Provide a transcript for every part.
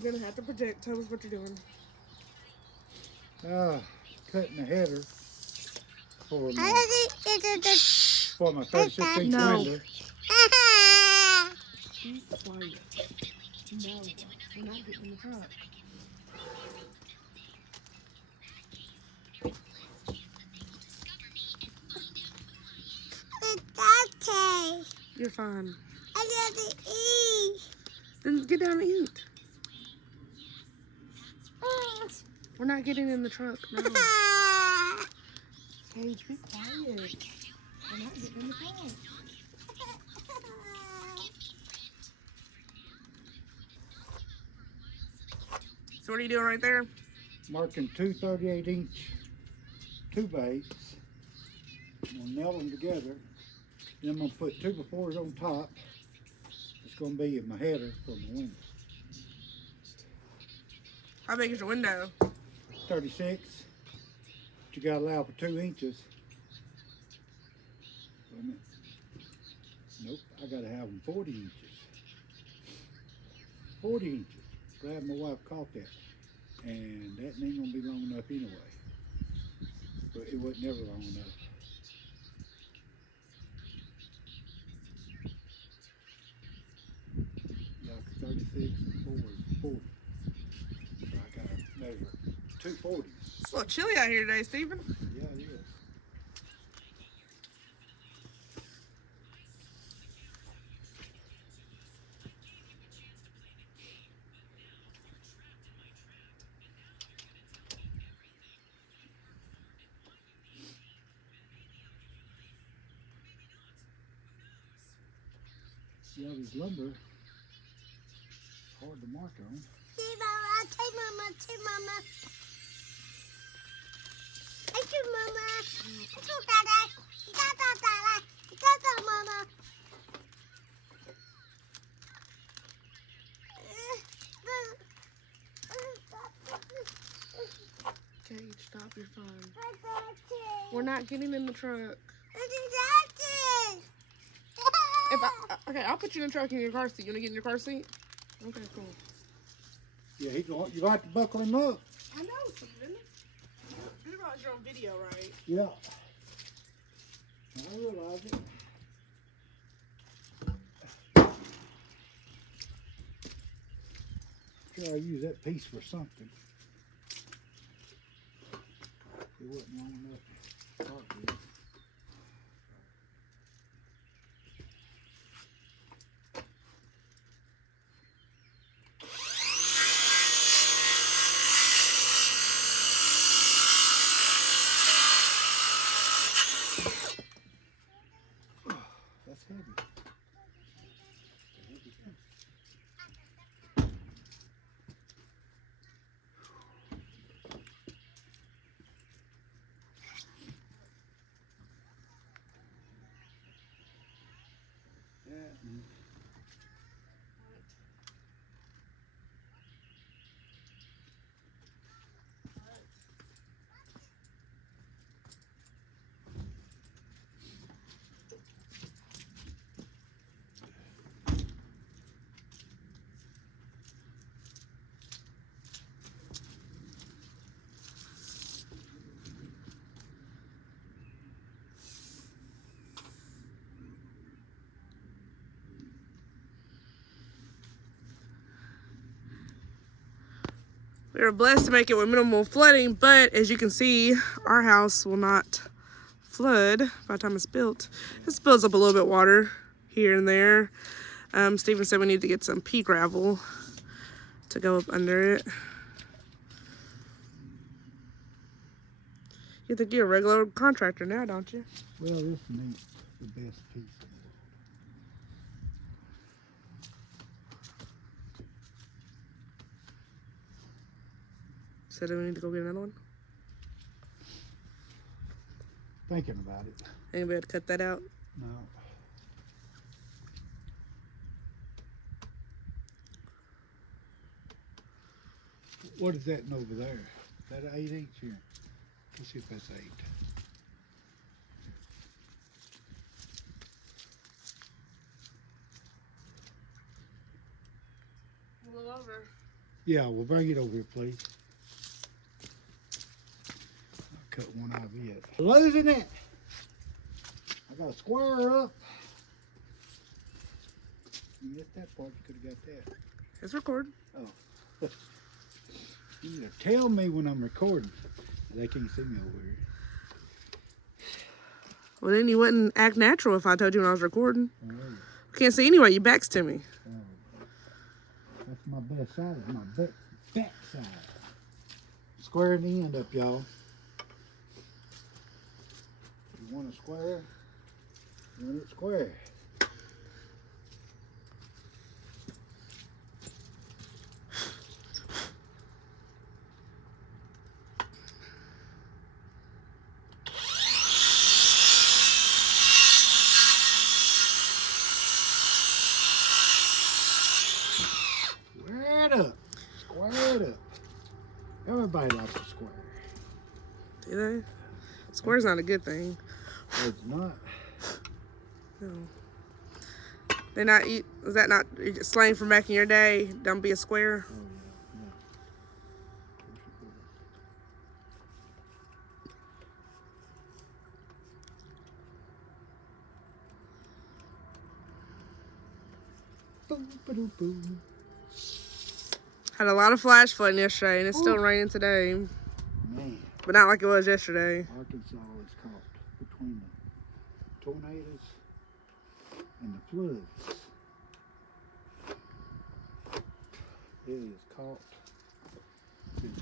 You're gonna have to project. Tell us what you're doing. Cutting the header for my 36-inch No. window. Be quiet. No, we're not getting in the truck. You're fine. I got to eat. Then get down and eat. We're not getting in the truck. No. Paige, be quiet. We're not getting in the truck. So what are you doing right there? Marking two 38-inch 2x8s. I'm going to nail them together. Then I'm going to put 2x4s on top. It's going to be my header for my window. How big is your window? 36. But you got to allow for 2 inches. Wait a minute. Nope, I got to have them 40 inches. 40 inches. Glad my wife caught that. And that ain't going to be long enough anyway. But it wasn't never long enough. Yeah, 36 and 4 is 40. So I got to measure 2 40s. It's a little chilly out here today, Stephen. Yeah, it is. Yeah, this lumber, it's hard to mark on. See, Mama. Take Mama. Take Mama. Thank you, Mama. Thank you, Dada. Dada, Dada. Dada, Mama. Cage, stop. You're fine. We're not getting in the truck. Okay, I'll put you in the truck in your car seat. You want to get in your car seat? Okay, cool. Yeah, you got to buckle him up. I know, Stephen. You realize you're on video, right? Yeah. I realize it. Sure, I use that piece for something. It wasn't long enough to start with. That's heavy. We were blessed to make it with minimal flooding, but as you can see, our house will not flood by the time it's built. It spills up a little bit of water here and there. Stephen said we need to get some pea gravel to go up under it. You think you're a regular contractor now, don't you? Well, this makes the best piece. So do we need to go get another one? Thinking about it. Anybody to cut that out? No. What is that over there? Is that an 8-inch here? Let's see if that's 8. A little over. Yeah, well, bring it over here, please. I'll cut one out of it. Losing it. I got a square up. You missed that part. You could have got that. It's recording. Oh. You need to tell me when I'm recording. They can't see me over here. Well, then you wouldn't act natural if I told you when I was recording. Oh, Can't see anyway. Your back's to me. oh. That's my best side. It's my back side. Squaring the end up, y'all. You want a square? You want it square. Square it up. Square it up. Everybody likes a square. Do they? Square's not a good thing. It's not. No. They're not. Is that not slang from back in your day? Don't be a square. Oh, yeah. Boom, ba-doom, boom. Had a lot of flash flooding yesterday, and it's still Ooh. raining today, Man, but not like it was yesterday. Arkansas is caught between the tornadoes and the floods. It is caught in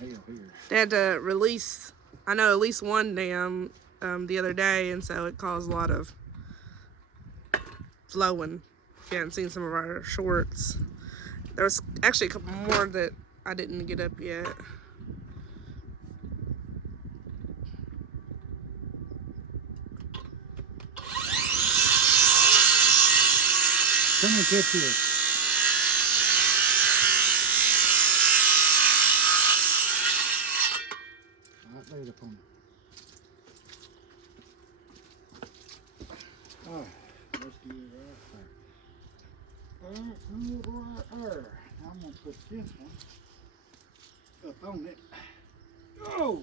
hell here. They had to release, I know, at least one dam the other day, and so it caused a lot of flowing. If you haven't seen some of our shorts, there was actually a couple more that I didn't get up yet. Come and catch this. Right there upon it. Alright, let's get it right there. Right there. Now I'm gonna put this one up on it. Oh!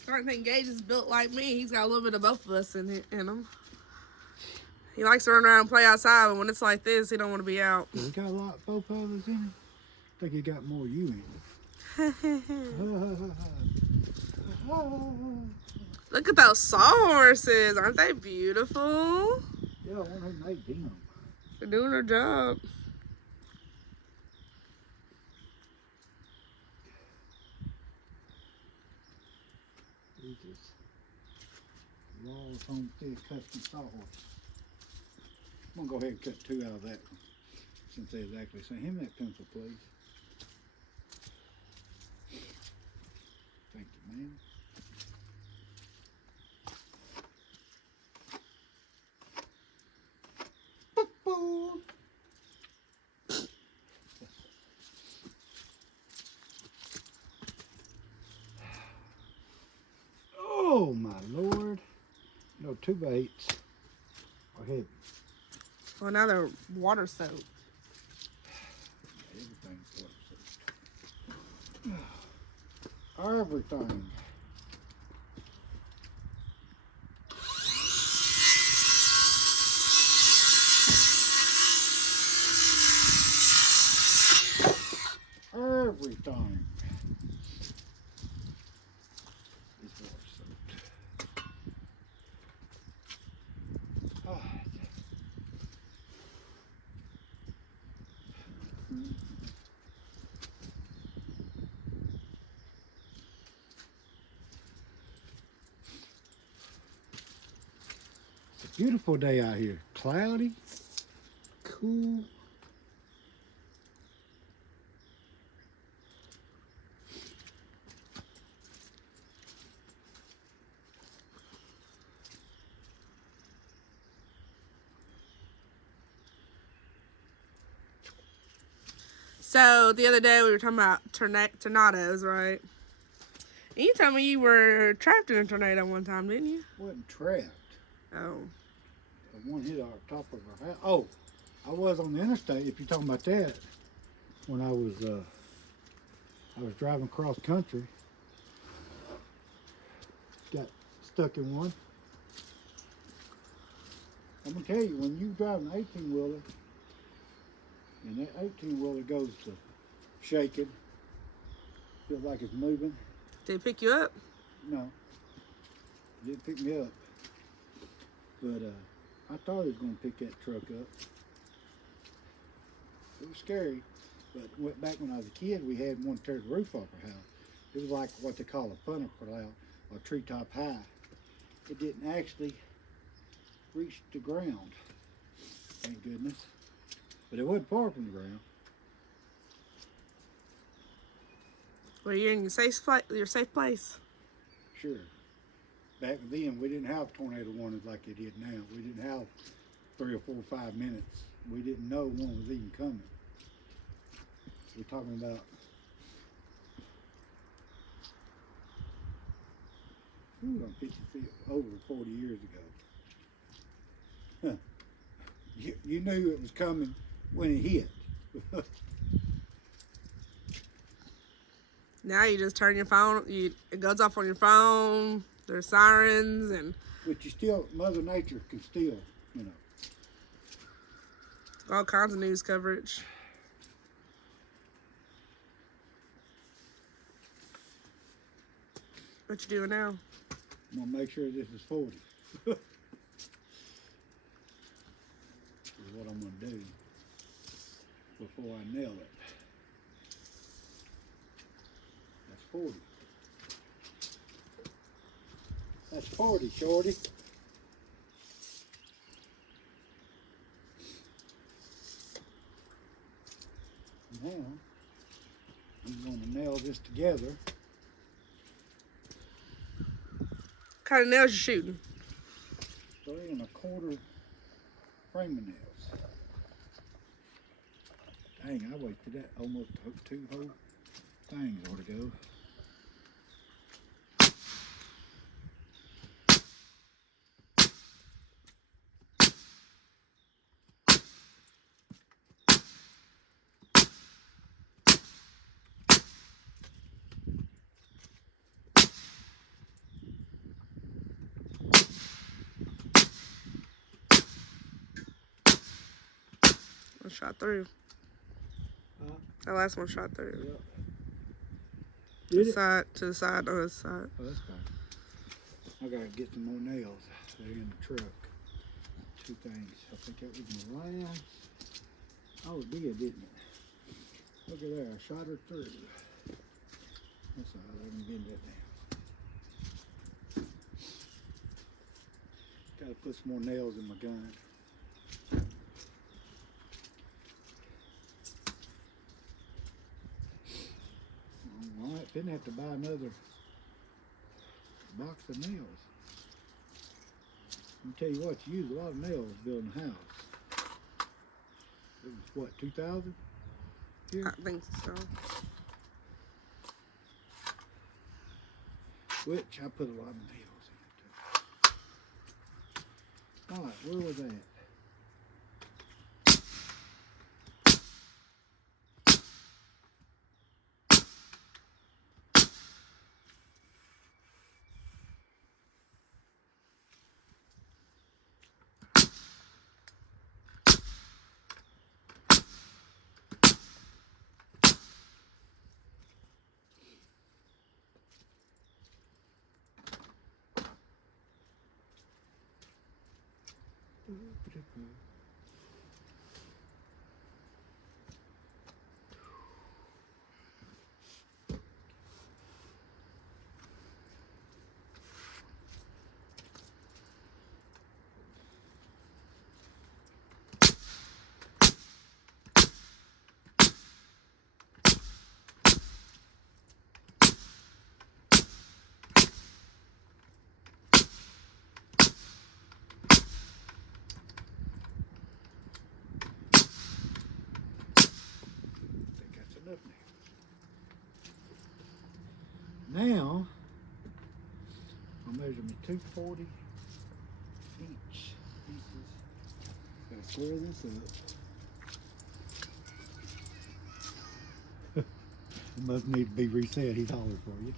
Starting to think Gage is built like me. He's got a little bit of both of us in him. He likes to run around and play outside, but when it's like this, he don't want to be out. We got a lot, both of us in it. I think he got more you in it. Look at those sawhorses. Aren't they beautiful? Yeah, I wonder who made them. They're doing their job. Jesus. Leola Homesteading custom sawhorse. I'm gonna go ahead and cut two out of that one, since they exactly say. Hand me that pencil, please. Thank you, man. Boop-boop. Oh my Lord. No, two baits are heavy. Well, now they're water soaked. Everything's water soaked. Everything. Everything is water soaked. Ah. Beautiful day out here. Cloudy, cool. So the other day we were talking about tornadoes, right? And you told me you were trapped in a tornado one time, didn't you? Wasn't trapped. Oh. One hit our top of our house. Oh, I was on the interstate. If you're talking about that, when I was driving cross country, got stuck in one. I'm gonna tell you, when you drive an 18-wheeler, and that 18-wheeler goes to shaking, feels like it's moving. Did it pick you up? No, it didn't pick me up, but I thought it was gonna pick that truck up. It was scary, but back when I was a kid, we had one tear the roof off our house. It was like what they call a funnel cloud, or treetop high. It didn't actually reach the ground, thank goodness. But it wasn't far from the ground. Well, you're in your safe place. Sure. Back then, we didn't have tornado warnings like they did now. We didn't have 3 or 4 or 5 minutes. We didn't know one was even coming. We're talking about on 50 feet, over 40 years ago. You knew it was coming when it hit. Now you just turn your phone, it goes off on your phone, there's sirens, and But you still, Mother Nature can still, you know. all kinds of news coverage. What you doing now? I'm gonna make sure this is 40. Is what I'm gonna do before I nail it. That's 40. That's 40, shorty. Now, I'm gonna nail this together. What kind of nails you shooting? 3 1/4 framing nails. Dang, I wasted that almost 2 whole things ought to go. One shot through. That last one shot through. Yep. To the side, on this side. Oh, that's fine. I gotta get some more nails. They're in the truck. 2 things. I think that was my last. Oh, it did, didn't it? Look at there. I shot her through. That's all right. Let me bend that down. Gotta put some more nails in my gun. All right, didn't have to buy another box of nails. Let me tell you what, you use a lot of nails building a house. It was what, 2,000? I think so. Which I put a lot of nails in it too. All right, where was that? up there. Now, I'll measure me 240 inch pieces. Gotta square this up. It must need to be reset. He's hollered for you.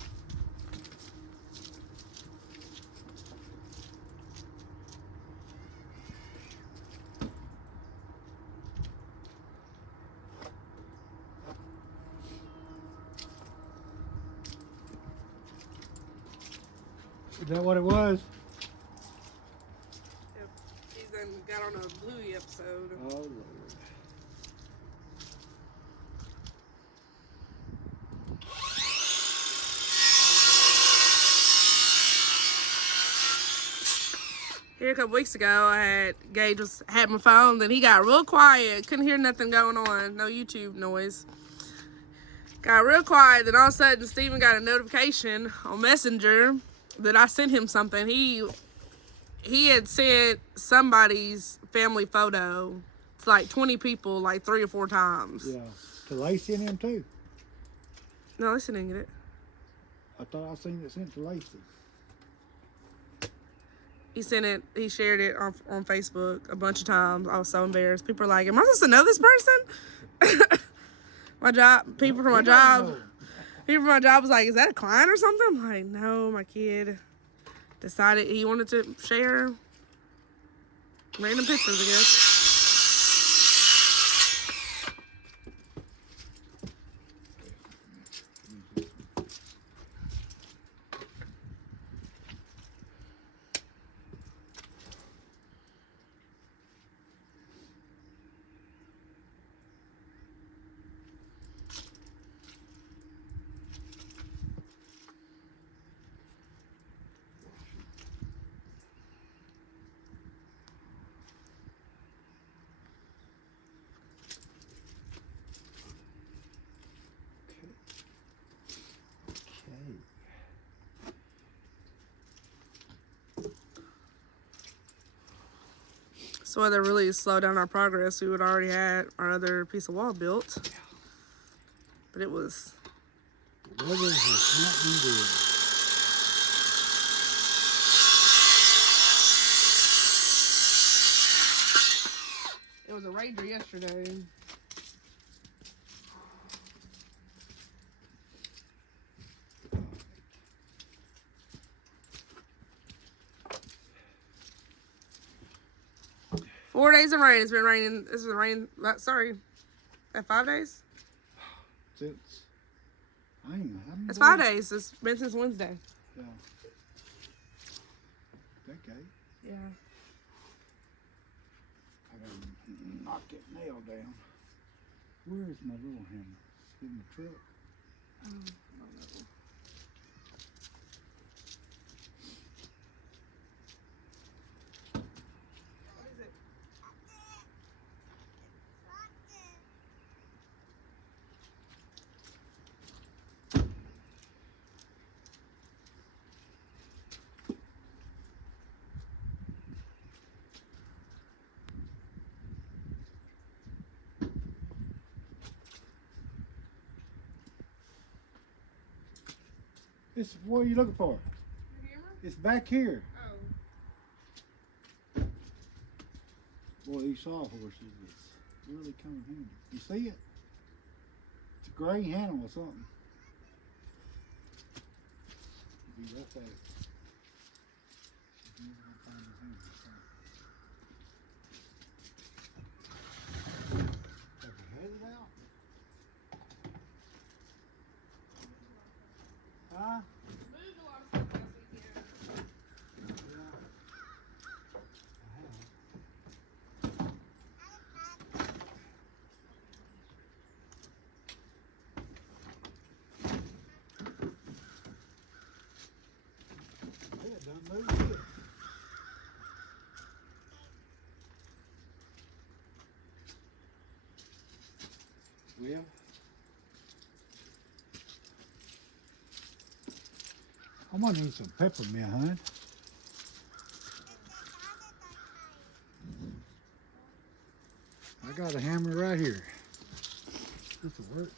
Is that what it was? Yep. He's done got on a Bluey episode. Oh, Lord. Here a couple weeks ago, Gage had my phone, then he got real quiet. Couldn't hear nothing going on, no YouTube noise. Got real quiet, then all of a sudden Steven got a notification on Messenger that I sent him something. He had sent somebody's family photo to like 20 people like 3 or 4 times. Yeah. To Lacey and him too. No, listen, didn't get it. I thought I seen it sent to Lacey. He sent it, he shared it on Facebook a bunch of times. I was so embarrassed. People are like, am I supposed to know this person? My job, people from my job was like, is that a client or something? I'm like, no, my kid decided he wanted to share random pictures, I guess. So whether really slow down our progress, we would already had our other piece of wall built. But it was. The weather has not been good. It was a ranger yesterday. 4 days of rain. It's been raining. This has been raining. Sorry, at 5 days. Since I ain't know. It's 5 days. It's been since Wednesday. Yeah. Okay. Yeah. I gotta knock that nail down. Where is my little hammer? In the truck. I don't know. What are you looking for? Your hammer? It's back here. Oh. Boy, these sawhorses is really coming handy. You see it? It's a gray handle or something. It'll be right there. Have you had it out? Huh? Moved a lot of stuff last weekend. Well, I'm gonna need some peppermint, hon. I got a hammer right here. This will work.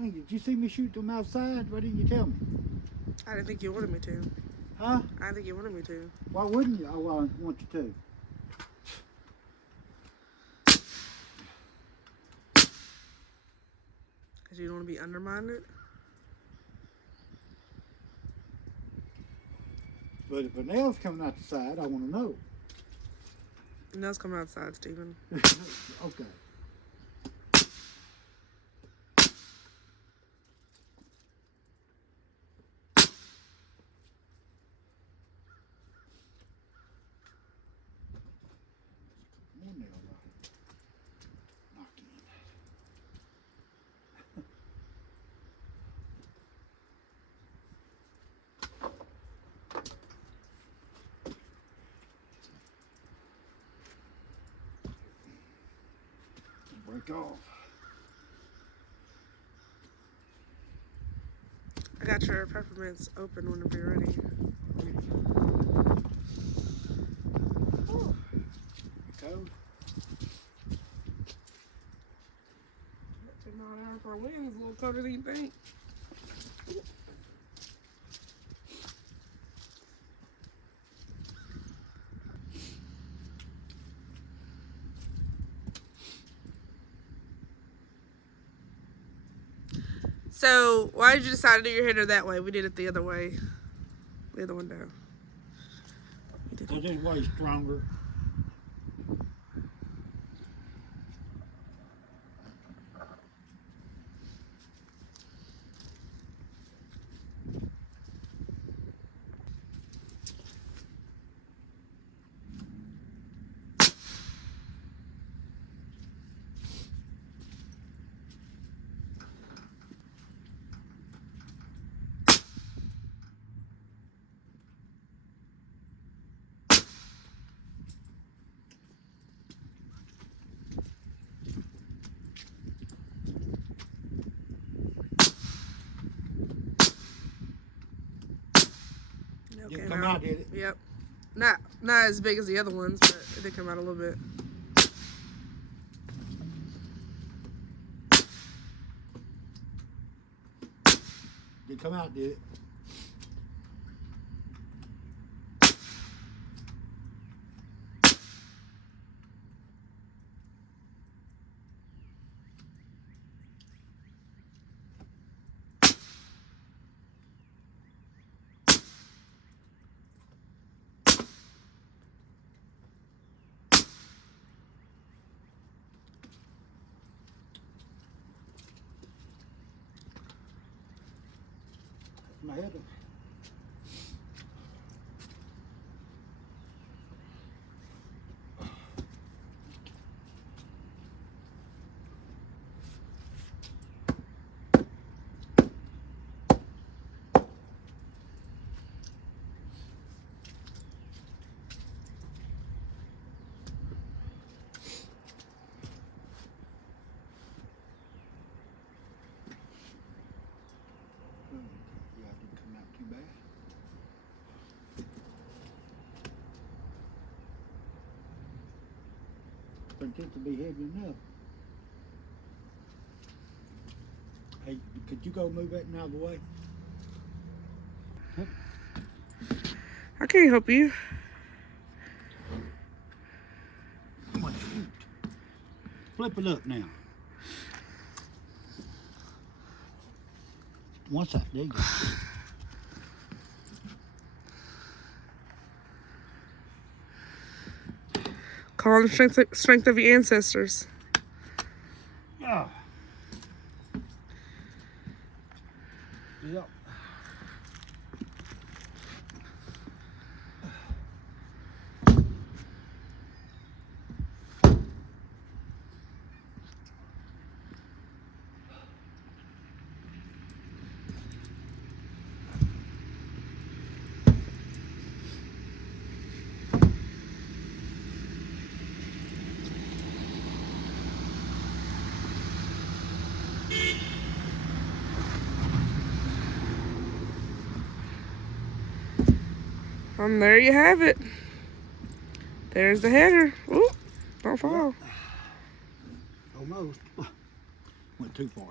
Hey, did you see me shoot them outside? Why didn't you tell me? I didn't think you wanted me to. Huh? I didn't think you wanted me to. Why wouldn't you? Oh, well, I want you to. Because you don't want to be undermined it. But if a nail's coming out the side, I want to know. Nails come outside, Stephen. Okay. More nail right. Knock in. Break off. I got your peppermints open whenever you're ready. Ooh. Cold. 10 mile an hour for a wind is a little colder than you think. So, why did you decide to do your header that way? We did it the other way. The other window. Because this way stronger. Okay, Didn't come out, did it? Yep. Not as big as the other ones, but it did come out a little bit. Didn't come out, did it? That's my header. Yeah, it didn't come out too bad. I think this will be heavy enough. Hey, could you go move that out of the way? I can't help you. Come on, shoot. Flip it up now. One side, there you go. Call on the strength of your ancestors. Yeah. Yep. And there you have it. There's the header. Ooh, don't fall. Almost. Went too far.